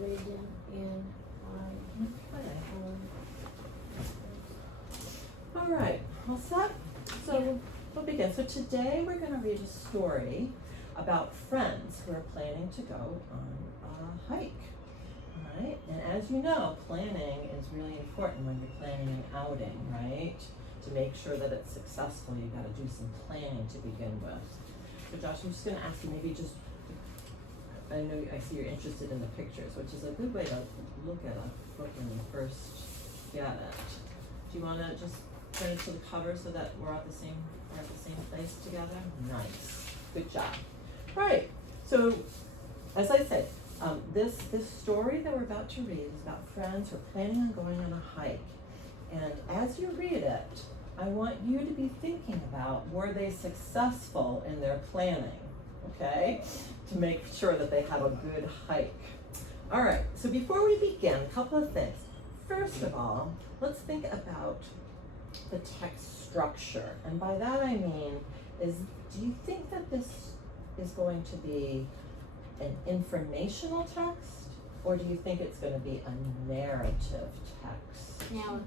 reading and Okay. All right, all set? So we'll begin. So today we're going to read a story about friends who are planning to go on a hike. All right, and as you know, planning is really important when you're planning an outing, right? To make sure that it's successful, you've got to do some planning to begin with. So Josh, I'm just going to ask you maybe just, I know I see you're interested in the pictures, which is a good way to look at a book when you first get it. Do you want to just turn it to the cover so that we're at the same place together? Nice, good job. All right, so as I said, this story that we're about to read is about friends who are planning on going on a hike. And as you read it, I want you to be thinking about, were they successful in their planning, okay? To make sure that they have a good hike. All right, so before we begin, a couple of things. First of all, let's think about the text structure. And by that I mean, do you think that this is going to be an informational text, or do you think it's going to be a narrative text? narrative.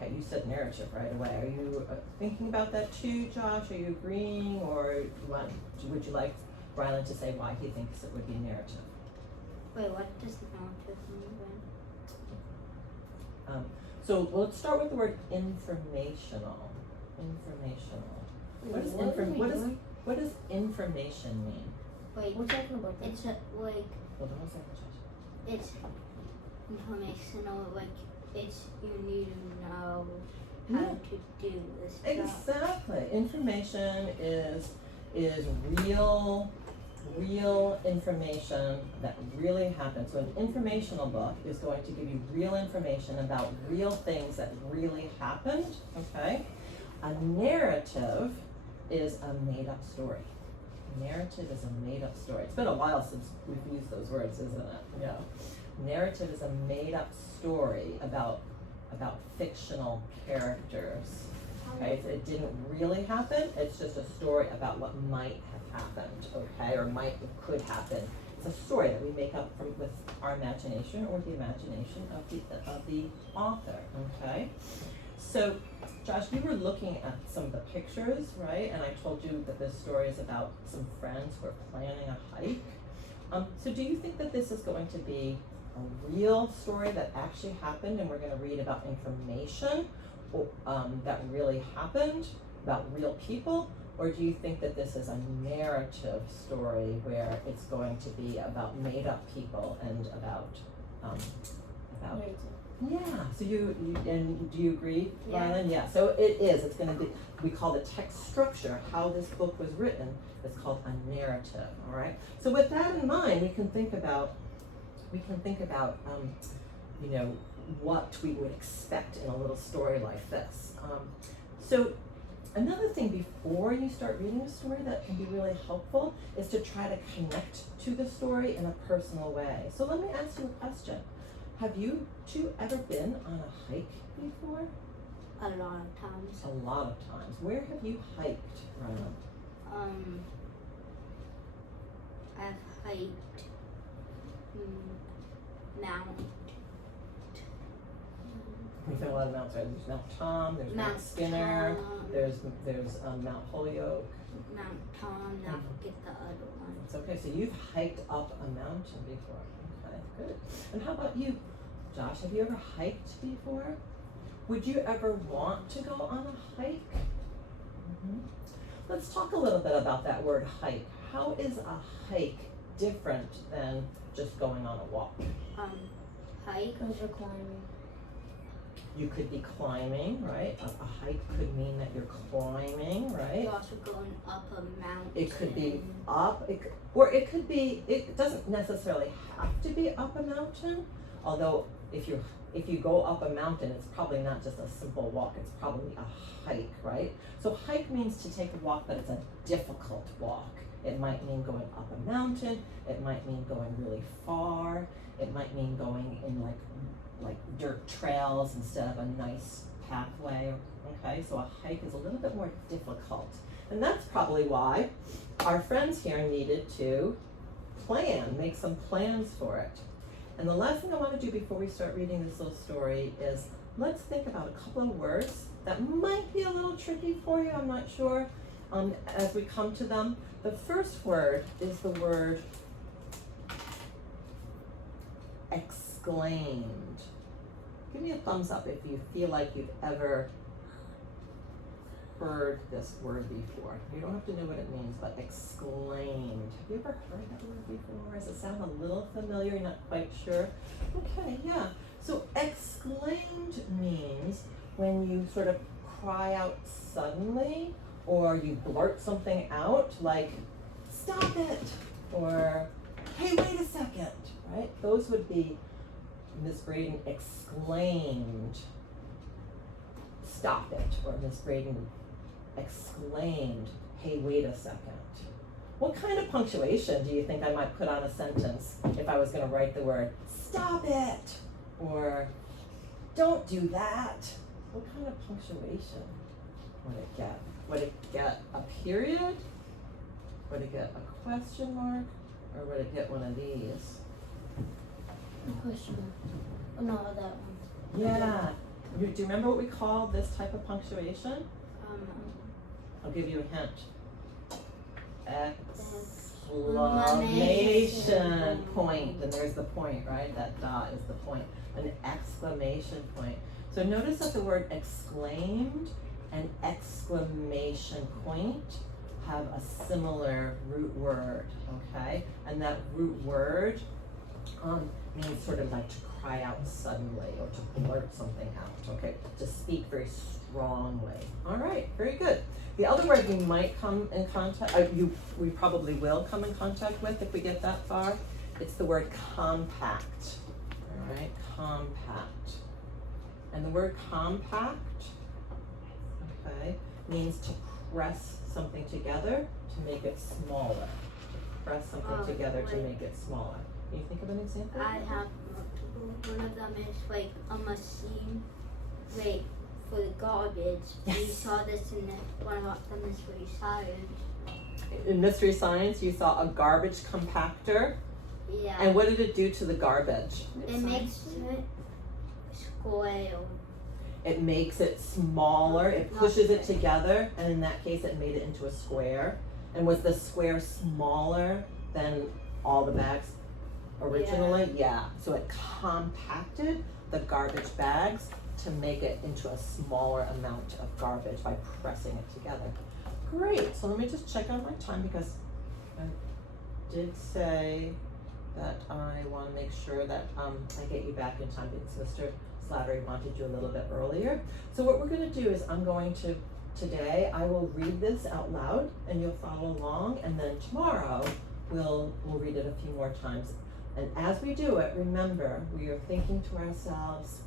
Okay, you said narrative right away. Are you thinking about that too, Josh? Are you agreeing, or would you like Rylan to say why he thinks it would be narrative? Wait, what does narrative mean then? So let's start with the word informational. Informational. What does information mean? Wait, We're talking about that. it's a, like, Hold on one second, Josh. it's informational, like, it's, you need to know how Yeah. to do this stuff. Exactly. Information is real information that really happened. So an informational book is going to give you real information about real things that really happened, okay? A narrative is a made-up story. Narrative is a made-up story. It's been a while since we've used those words, isn't it? Yeah. Narrative is a made-up story about fictional characters. Okay, so it didn't really happen. It's just a story about what might have happened, okay, or could happen. It's a story that we make up with our imagination or the imagination of the author, okay? So, Josh, we were looking at some of the pictures, right? And I told you that this story is about some friends who are planning a hike. So do you think that this is going to be a real story that actually happened, and we're going to read about information that really happened, about real people? Or do you think that this is a narrative story where it's going to be about made-up people and about Narrative. yeah, so and do you agree, Yeah. Rylan? Yeah, so it is, it's gonna be, we call the text structure, how this book was written, it's called a narrative, all right? So with that in mind, we can think about, you know, what we would expect in a little story like this. So another thing before you start reading a story that can be really helpful is to try to connect to the story in a personal way. So let me ask you a question. Have you two ever been on a hike before? A lot of times. A lot of times. Where have you hiked, Rylan? I've hiked Mount. We've done a lot of mountains, right? There's Mount Tom, there's Mount Mount Skinner, Tom. there's Mount Holyoke. Mount Tom, I forget the other one. It's okay, so you've hiked up a mountain before. Okay, good. And how about you, Josh? Have you ever hiked before? Would you ever want to go on a hike? Let's talk a little bit about that word hike. How is a hike different than just going on a walk? Hike. Because you're climbing. You could be climbing, right? A hike could mean that you're climbing, right? You're also going up a mountain. It could be up, or it could be, it doesn't necessarily have to be up a mountain, although if you go up a mountain, it's probably not just a simple walk, it's probably a hike, right? So hike means to take a walk, but it's a difficult walk. It might mean going up a mountain, it might mean going really far, it might mean going in like dirt trails instead of a nice pathway, okay? So a hike is a little bit more difficult. And that's probably why our friends here needed to make some plans for it. And the last thing I want to do before we start reading this little story is let's think about a couple of words that might be a little tricky for you, I'm not sure, as we come to them. The first word is the word exclaimed. Give me a thumbs up if you feel like you've ever heard this word before. You don't have to know what it means, but exclaimed. Have you ever heard that word before? Does it sound a little familiar? You're not quite sure? Okay, yeah. So exclaimed means when you sort of cry out suddenly, or you blurt something out like, stop it, or hey, wait a second, right? Those would be Miss Braden exclaimed, stop it, or Miss Braden exclaimed, hey, wait a second. What kind of punctuation do you think I might put on a sentence if I was going to write the word stop it or don't do that? What kind of punctuation would it get? Would it get a period? Would it get a question mark? Or would it get one of these? A question mark. Oh, no, that one. Yeah. Do you remember what we call this type of punctuation? I'll give you a hint. Exclamation point. And there's the point, right? That dot is the point. An exclamation point. So notice that the word exclaimed and exclamation point have a similar root word, okay? And that root word means sort of like to cry out suddenly or to blurt something out, okay? To speak very strongly. All right, very good. The other word we might come in contact, we probably will come in contact with if we get that far, it's the word compact, all right? Compact. And the word compact, okay, means to press something together to make it smaller. Press something together to make it smaller. Can you think of an example? I have multiple. One of them is like a machine, for the garbage. Yes. We saw this in one of the mystery science. In Mystery Science, you saw a garbage compactor. Yeah. And what did it do to the garbage? It makes it square. It makes it smaller, it pushes it together, and in that case it made it into a square. And was the square smaller than all the bags originally? Yeah. So it compacted the garbage bags to make it into a smaller amount of garbage by pressing it together. Great, so let me just check on my time because I did say that I want to make sure that I get you back in time because Mr. Slattery wanted you a little bit earlier. So what we're going to do is today I will read this out loud and you'll follow along, and then tomorrow we'll read it a few more times. And as we do it, remember, we are thinking to ourselves,